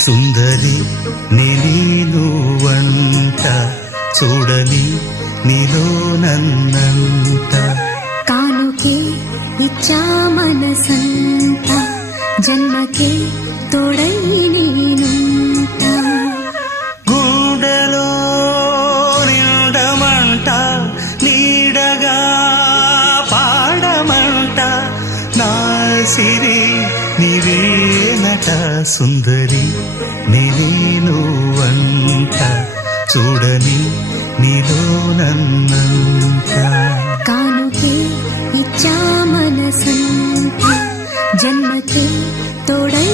సుందరి నేను వంట చూడని నీలో నన్నంత కానుకే ఇచ్చా మనసంత జన్మకే తోడై నేనుంట గుండెలో నిండమంట నీడగా పాడమంట నా సిరి నీవేనట సుందరి నేను వంట చూడని నీలో నన్నంత కానుకే ఇచ్చా మనసంత జన్మకే తోడై